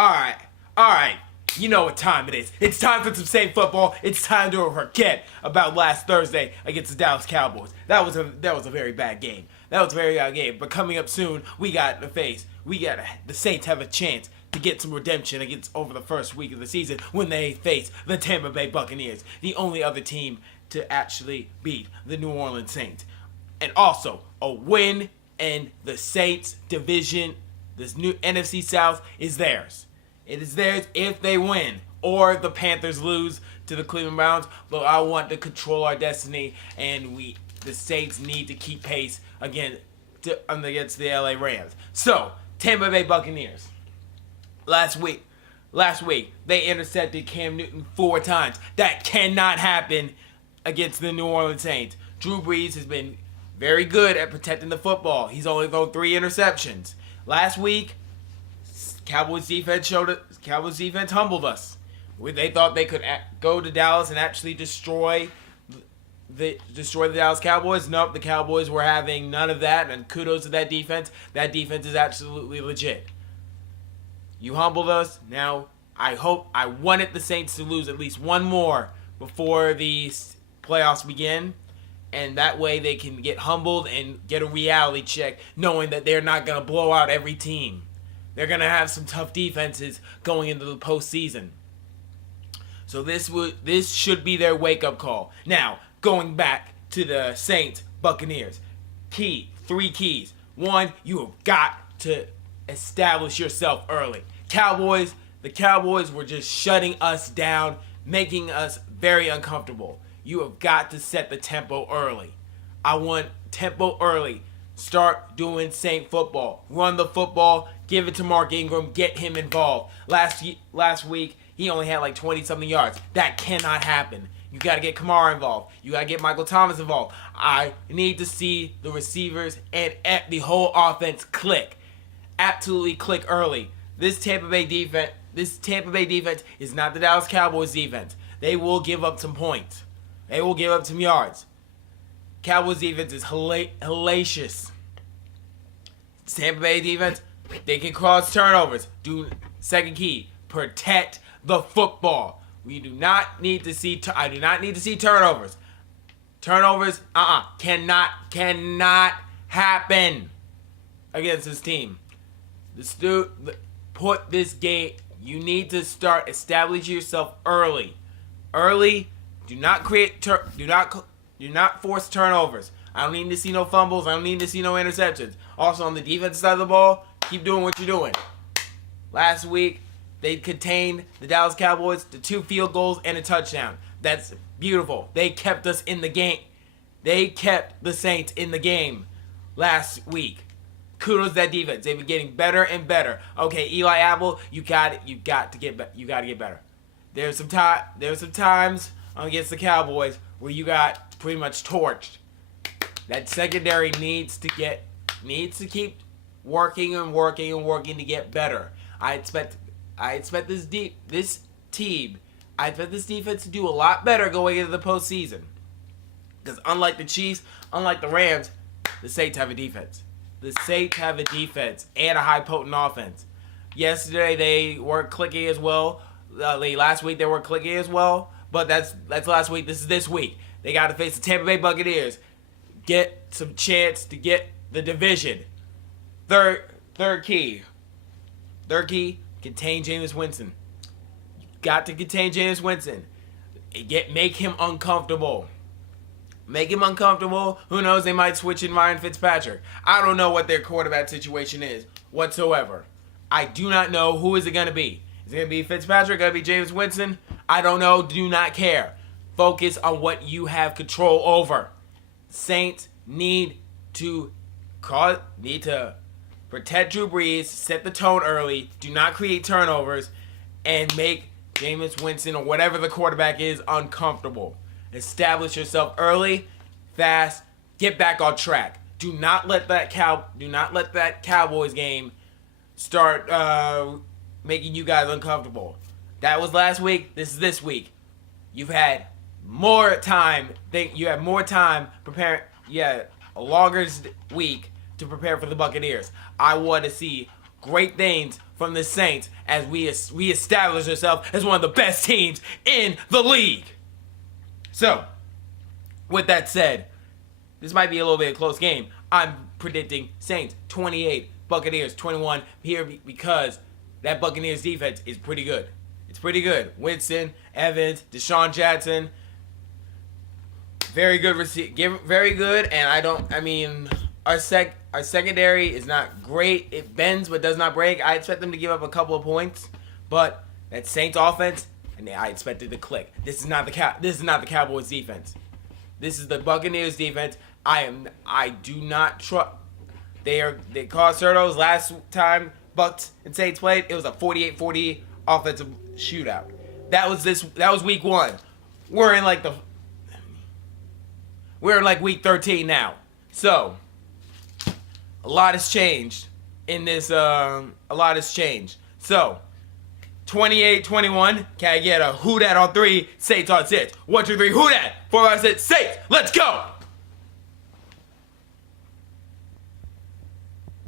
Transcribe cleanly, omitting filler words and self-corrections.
Alright. You know what time it is. It's time for some Saint football. It's time to forget about last Thursday against the Dallas Cowboys. That was a very bad game. But coming up soon, the Saints have a chance to get some redemption against over the first week of the season when they face the Tampa Bay Buccaneers, the only other team to actually beat the New Orleans Saints. And also, a win in the Saints division, this new NFC South, is theirs. It is theirs if they win or the Panthers lose to the Cleveland Browns. But I want to control our destiny, and the Saints need to keep pace against the LA Rams. So, Tampa Bay Buccaneers. Last week, they intercepted Cam Newton 4 times. That cannot happen against the New Orleans Saints. Drew Brees has been very good at protecting the football. He's only thrown 3 interceptions. Last week, Cowboys defense humbled us. They thought they could go to Dallas and actually destroy the Dallas Cowboys. Nope, the Cowboys were having none of that, and kudos to that defense. That defense is absolutely legit. You humbled us. Now, I wanted the Saints to lose at least one more before the playoffs begin, and that way they can get humbled and get a reality check, knowing that they're not going to blow out every team. They're going to have some tough defenses going into the postseason. So this should be their wake-up call. Now, going back to the Saints Buccaneers. 3 keys. 1, you have got to establish yourself early. The Cowboys were just shutting us down, making us very uncomfortable. You have got to set the tempo early. I want tempo early. Start doing Saint football. Run the football. Give it to Mark Ingram. Get him involved. Last week, he only had like 20-something yards. That cannot happen. You got to get Kamara involved. You got to get Michael Thomas involved. I need to see the receivers and the whole offense click. Absolutely click early. This Tampa Bay defense is not the Dallas Cowboys defense. They will give up some points. They will give up some yards. Cowboys defense is hellacious. Tampa Bay defense, they can cause turnovers. Second key, protect the football. I do not need to see turnovers. Turnovers, cannot happen against this team. Put this game. You need to start establishing yourself early. Do not force turnovers. I don't need to see no fumbles. I don't need to see no interceptions. Also, on the defensive side of the ball, keep doing what you're doing. Last week, they contained the Dallas Cowboys to 2 field goals and a touchdown. That's beautiful. They kept us in the game. They kept the Saints in the game last week. Kudos to that defense. They've been getting better and better. Okay, Eli Apple, you got to get better. There's some times against the Cowboys where you got pretty much torched. That secondary needs to keep working to get better. I expect this defense to do a lot better going into the postseason. Because unlike the Chiefs, unlike the Rams, the Saints have a defense. The Saints have a defense and a high potent offense. Yesterday they weren't clicking as well. Last week they weren't clicking as well. But that's last week. This is this week. They got to face the Tampa Bay Buccaneers. Get some chance to get the division. Third key, contain Jameis Winston. You got to contain Jameis Winston. Make him uncomfortable. Make him uncomfortable. Who knows? They might switch in Ryan Fitzpatrick. I don't know what their quarterback situation is whatsoever. I do not know who is it going to be. Is it going to be Fitzpatrick? Going to be Jameis Winston? I don't know. Do not care. Focus on what you have control over. Saints need to protect Drew Brees, set the tone early, do not create turnovers, and make Jameis Winston or whatever the quarterback is uncomfortable. Establish yourself early, fast, get back on track. Do not let that Cowboys game start making you guys uncomfortable. That was last week. This is this week. You've had more time. Preparing. Yeah, a longer week to prepare for the Buccaneers. I want to see great things from the Saints as we establish ourselves as one of the best teams in the league. So, with that said, this might be a little bit of a close game. I'm predicting Saints 28, Buccaneers 21 here because that Buccaneers defense is pretty good. It's pretty good. Winston, Evans, Deshaun Jackson, very good very good. And our secondary is not great. It bends but does not break. I expect them to give up a couple of points, but that Saints offense, and I expect it to click. This is not the Cowboys defense. This is the Buccaneers defense. I do not trust. They caused turnovers last time Bucs and Saints played. It was a 48-40 offensive shootout. That was week 1. We're in like week 13 now. So a lot has changed in this. A lot has changed. So 28-21. Can I get a who dat on 3? Saints on 6. 1, 2, 3. Who dat? 4, 5, 6. Saints. Let's go.